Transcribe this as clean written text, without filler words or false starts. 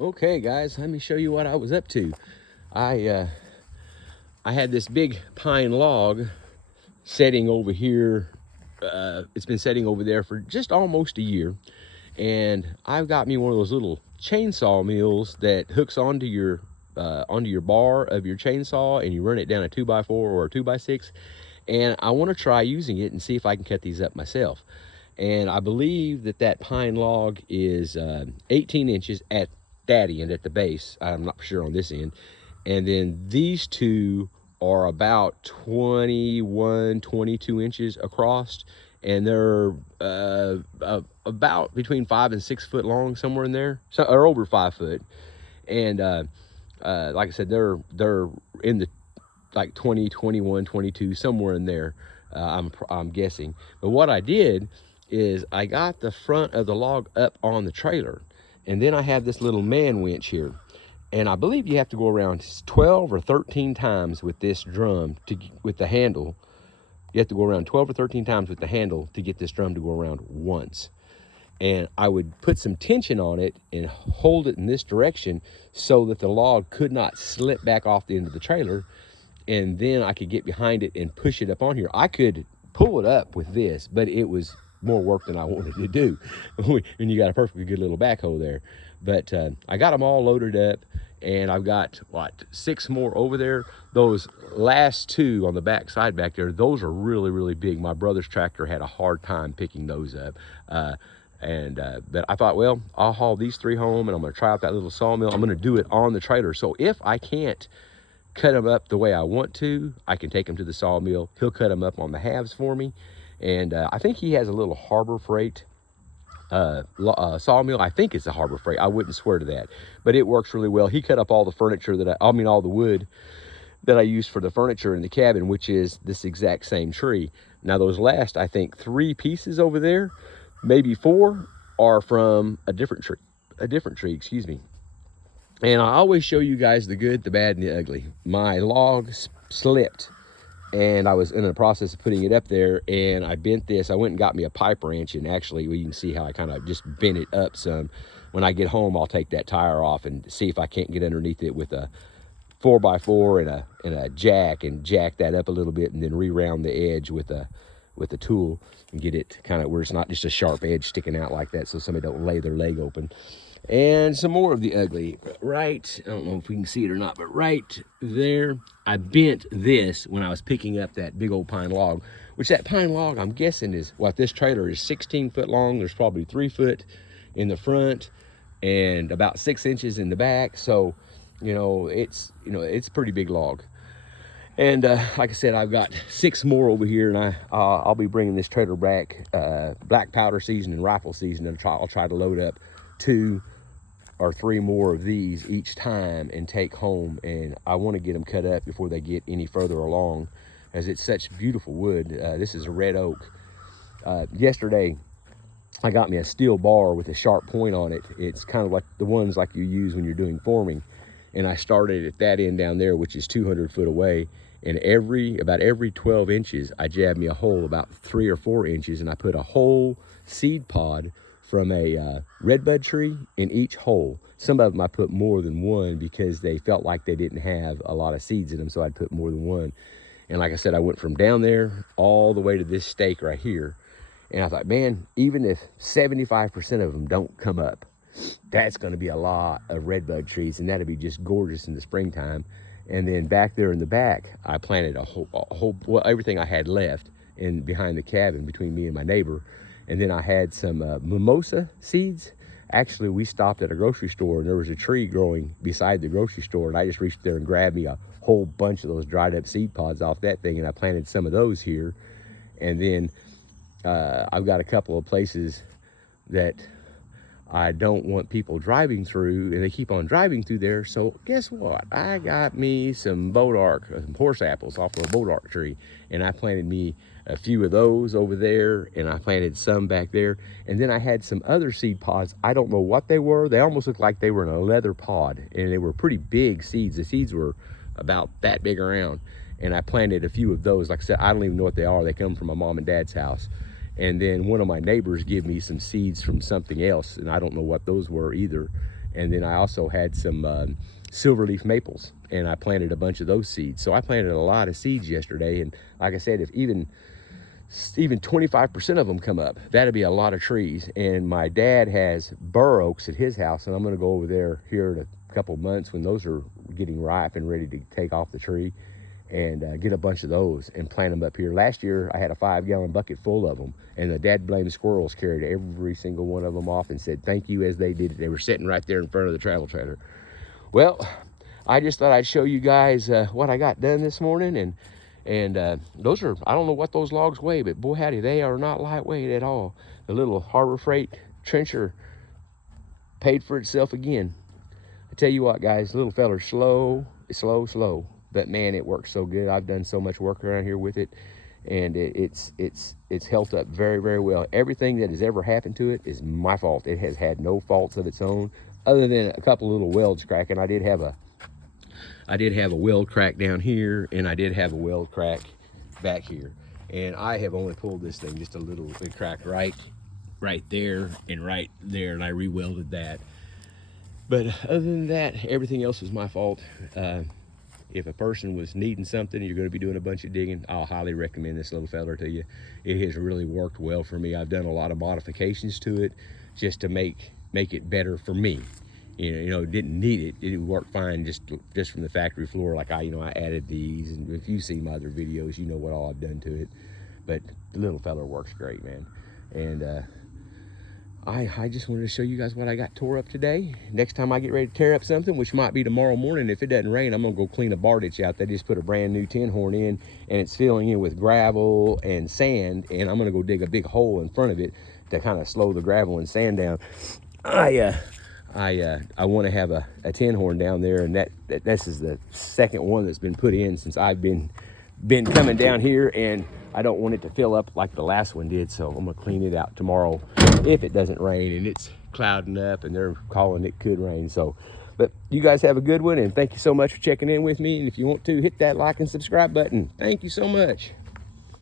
Okay guys, let me show you what I was up to. I I had this big pine log setting over here. It's been setting over there for just almost a year. And I've got me one of those little chainsaw mills that hooks onto your bar of your chainsaw, and you run it down a 2x4 or a 2x6. And I want to try using it and see if I can cut these up myself. And I believe that that pine log is 18 inches at that end, at the base. I'm not sure on this end. And then these two are about 21, 22 inches across, and they're about between 5 and 6 foot long, somewhere in there, so, or over 5 foot. And like I said, they're in the like 20, 21, 22, somewhere in there. I'm guessing. But what I did is I got the front of the log up on the trailer, and then I have this little man winch here. And I believe you have to go around 12 or 13 times with this drum with the handle. You have to go around 12 or 13 times with the handle to get this drum to go around once. And I would put some tension on it and hold it in this direction so that the log could not slip back off the end of the trailer. And then I could get behind it and push it up on here. I could pull it up with this, but it was more work than I wanted to do. And you got a perfectly good little backhoe there. But I got them all loaded up, and I've got, what, 6 more over there. Those last 2 on the back side back there, those are really, really big. My brother's tractor had a hard time picking those up. But I thought, well, I'll haul these 3 home, and I'm gonna try out that little sawmill. I'm gonna do it on the trailer. So if I can't cut them up the way I want to, I can take them to the sawmill. He'll cut them up on the halves for me. And I think he has a little Harbor Freight sawmill. I think it's a Harbor Freight. I wouldn't swear to that, but it works really well. He cut up all the furniture that all the wood that I use for the furniture in the cabin, which is this exact same tree. Now those last, I think, 3 pieces over there, maybe 4, are from a different tree, excuse me. And I always show you guys the good, the bad, and the ugly. My log slipped, and I was in the process of putting it up there, and I bent this. I went and got me a pipe wrench, and actually, well, you can see how I kind of just bent it up some. When I get home, I'll take that tire off and see if I can't get underneath it with a 4x4 and a jack, and jack that up a little bit, and then re-round the edge with a tool and get it kind of where it's not just a sharp edge sticking out like that, so somebody don't lay their leg open. And some more of the ugly. Right, I don't know if we can see it or not, but right there, I bent this when I was picking up that big old pine log, which that pine log, I'm guessing, is what, this trailer is 16 foot long. There's probably 3 foot in the front and about 6 inches in the back. So, it's a pretty big log. And like I said, I've got 6 more over here, and I'll be bringing this trailer back black powder season and rifle season, and I'll try to load up 2 or 3 more of these each time and take home. And I want to get them cut up before they get any further along, as it's such beautiful wood. This is a red oak. Yesterday, I got me a steel bar with a sharp point on it. It's kind of like the ones like you use when you're doing forming. And I started at that end down there, which is 200 foot away. And about every 12 inches, I jabbed me a hole about 3 or 4 inches, and I put a whole seed pod from a redbud tree in each hole. Some of them I put more than one because they felt like they didn't have a lot of seeds in them, so I'd put more than one. And like I said, I went from down there all the way to this stake right here. And I thought, man, even if 75% of them don't come up, that's going to be a lot of redbud trees, and that'd be just gorgeous in the springtime. And then back there in the back, I planted a whole everything I had left in behind the cabin between me and my neighbor. And then I had some mimosa seeds. Actually, we stopped at a grocery store, and there was a tree growing beside the grocery store, and I just reached there and grabbed me a whole bunch of those dried up seed pods off that thing, and I planted some of those here. And then I've got a couple of places that I don't want people driving through, and they keep on driving through there. So guess what? I got me some some horse apples off of a bodark tree, and I planted me a few of those over there, and I planted some back there. And then I had some other seed pods. I don't know what they were. They almost looked like they were in a leather pod, and they were pretty big seeds. The seeds were about that big around, and I planted a few of those. Like I said, I don't even know what they are. They come from my mom and dad's house. And then one of my neighbors gave me some seeds from something else, and I don't know what those were either. And then I also had some silverleaf maples, and I planted a bunch of those seeds. So I planted a lot of seeds yesterday, and like I said, if even 25% of them come up, that'd be a lot of trees. And my dad has bur oaks at his house, and I'm going to go over there here in a couple months when those are getting ripe and ready to take off the tree, and get a bunch of those and plant them up here. Last year I had a 5-gallon bucket full of them, and the dad blamed squirrels carried every single one of them off and said thank you as they did it. They were sitting right there in front of the travel trailer. Well, I just thought I'd show you guys what I got done this morning, and those are, I don't know what those logs weigh, but boy howdy, they are not lightweight at all. The little Harbor Freight trencher paid for itself again. I tell you what, guys, little feller's slow, but man, it works so good. I've done so much work around here with it, and it's held up very, very well. Everything that has ever happened to it is my fault. It has had no faults of its own, other than a couple little welds cracking. I did have a weld crack down here, and I did have a weld crack back here, and I have only pulled this thing just a little. It cracked right there and right there, and I re-welded that. But other than that, everything else is my fault. If a person was needing something, you're going to be doing a bunch of digging, I'll highly recommend this little feller to you. It has really worked well for me. I've done a lot of modifications to it just to make it better for me. You know, didn't need it. It worked fine just from the factory floor. Like I added these, and if you see my other videos, you know what all I've done to it. But the little feller works great, man. And I just wanted to show you guys what I got tore up today. Next time I get ready to tear up something, which might be tomorrow morning, if it doesn't rain, I'm gonna go clean a bar ditch out. They just put a brand new tin horn in, and it's filling in with gravel and sand, and I'm gonna go dig a big hole in front of it to kind of slow the gravel and sand down. I want to have a tin horn down there, and this is the second one that's been put in since I've been coming down here, and I don't want it to fill up like the last one did, so I'm gonna clean it out tomorrow if it doesn't rain, and it's clouding up and they're calling it could rain. So, but you guys have a good one, and thank you so much for checking in with me. And if you want to, hit that like and subscribe button. Thank you so much.